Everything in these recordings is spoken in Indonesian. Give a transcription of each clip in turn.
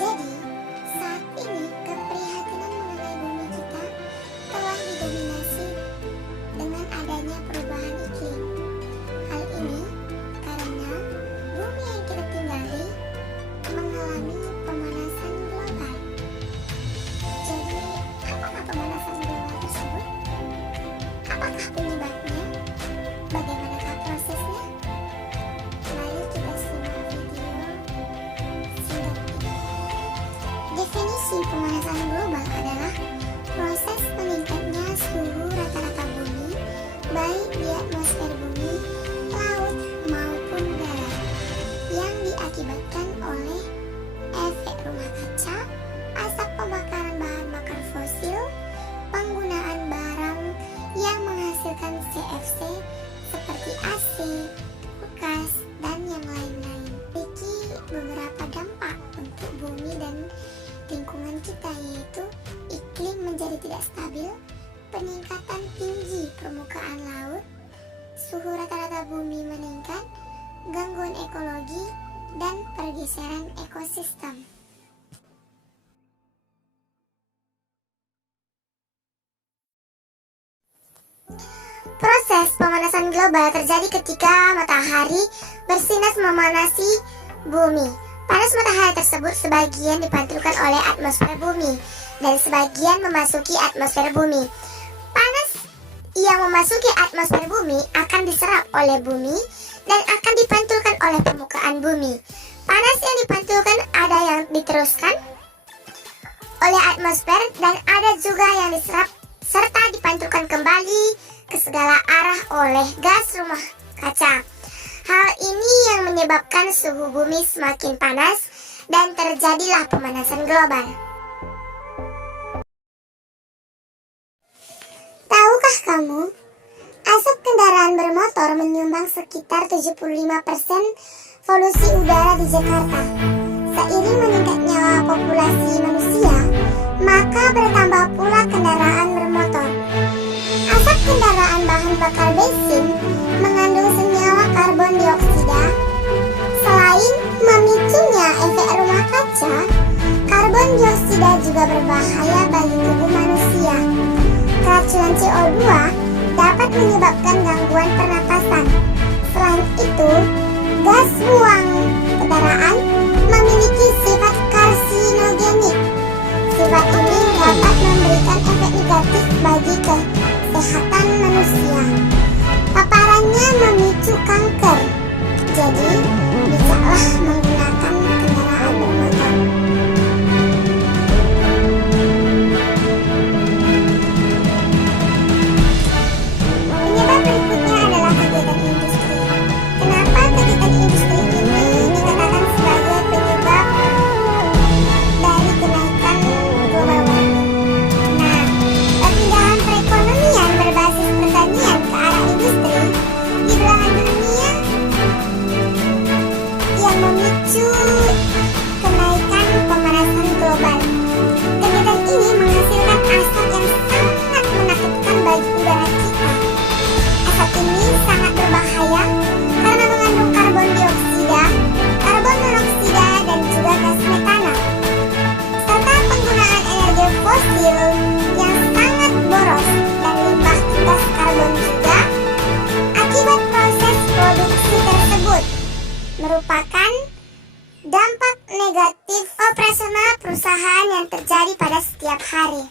Jadi, saat ini keprihatinan mengenai bumi kita telah didominasi dengan adanya perubahan iklim. Hal ini karena bumi yang kita tinggali mengalami pemanasan global. Jadi, apakah pemanasan global tersebut? Apakah penyebabnya? Bagaimanakah prosesnya? Mari kita simak video singkat ini. Definisi pemanasan global adalah proses meningkatnya suhu rata-rata bumi, baik di atmosfer bumi, laut, maupun darat, yang diakibatkan oleh efek rumah kaca, asap pembakaran bahan bakar fosil, penggunaan barang yang menghasilkan CFC seperti AC, kulkas, dan yang lain-lain. Memiliki beberapa dampak untuk bumi dan lingkungan kita, yaitu iklim menjadi tidak stabil, peningkatan tinggi permukaan laut, suhu rata-rata bumi meningkat, gangguan ekologi, dan pergeseran ekosistem. Proses pemanasan global terjadi ketika matahari bersinar memanasi bumi. Panas matahari tersebut sebagian dipantulkan oleh atmosfer bumi dan sebagian memasuki atmosfer bumi. Panas yang memasuki atmosfer bumi akan diserap oleh bumi dan akan dipantulkan oleh permukaan bumi. Panas yang dipantulkan ada yang diteruskan oleh atmosfer dan ada juga yang diserap serta dipantulkan kembali ke segala arah oleh gas rumah kaca. Hal ini yang menyebabkan suhu bumi semakin panas dan terjadilah pemanasan global. Tahukah kamu, asap kendaraan bermotor menyumbang sekitar 75% polusi udara di Jakarta. Seiring meningkatnya populasi manusia, maka bertambah pula kendaraan bermotor. Asap kendaraan bahan bakar bensin mengandung senyawa karbon dioksida. Selain memicunya efek rumah kaca, karbon dioksida juga berbahaya bagi tubuh manusia. Keracunan CO2 dapat menyebabkan gangguan pernapasan. Selain itu, gas buang kendaraan memiliki sifat karsinogenik. Sifat ini dapat memberikan efek negatif bagi kesehatan manusia. Paparannya memicu kanker. Jadi, bijaklah menggunakan kendaraan bermotor. Penyebab berikutnya adalah kegiatan industri. Kenapa kegiatan industri ini dikatakan sebagai penyebab dari kenaikan global warming? Nah, perpindahan perekonomian berbasis pertanian ke arah industri di belahan dunia yang memicu kenaikan pemanasan global. Kegiatan ini menghasilkan asap yang sangat menakutkan bagi udara kita. Asap ini sangat berbahaya karena mengandung karbon dioksida, karbon monoksida, dan juga gas metana, serta penggunaan energi fosil yang sangat boros dan limbah gas karbon juga. Akibat proses produksi tersebut merupakan dampak negatif operasional perusahaan yang terjadi pada setiap hari.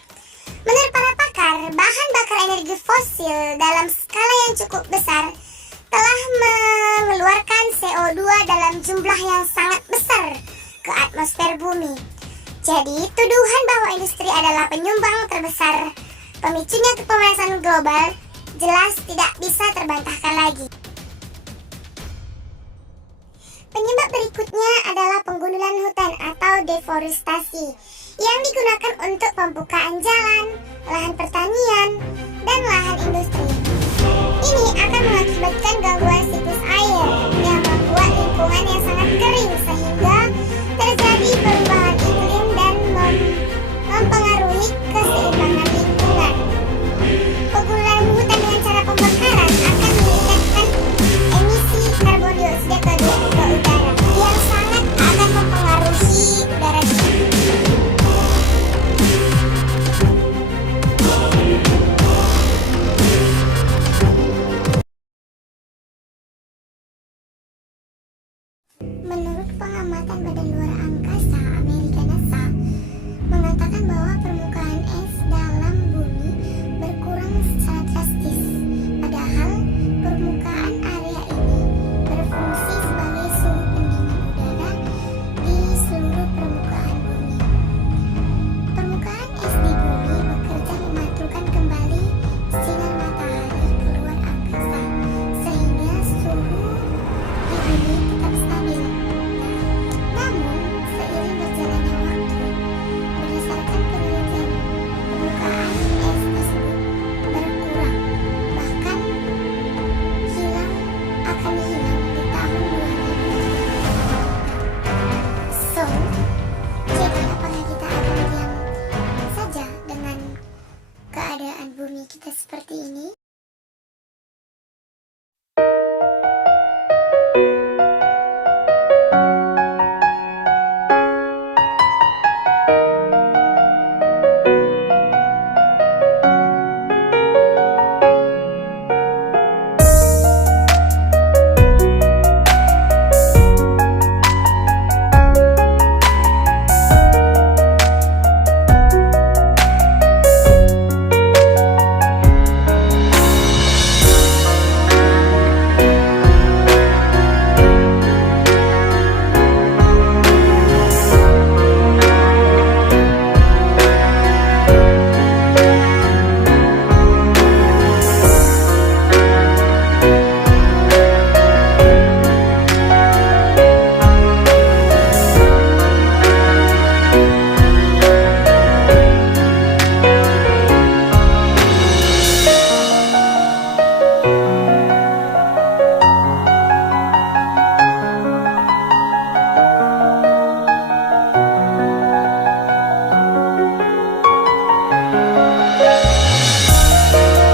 Menurut para pakar, bahan bakar energi fosil dalam skala yang cukup besar telah mengeluarkan CO2 dalam jumlah yang sangat besar ke atmosfer bumi. Jadi, tuduhan bahwa industri adalah penyumbang terbesar pemicunya pemanasan global jelas tidak bisa terbantahkan lagi. Penyebab berikutnya adalah penggundulan hutan atau deforestasi yang digunakan untuk pembukaan jalan, lahan pertanian, dan lahan industri. Ini akan mengakibatkan gangguan siklus air yang membuat lingkungan yang sangat kering sehingga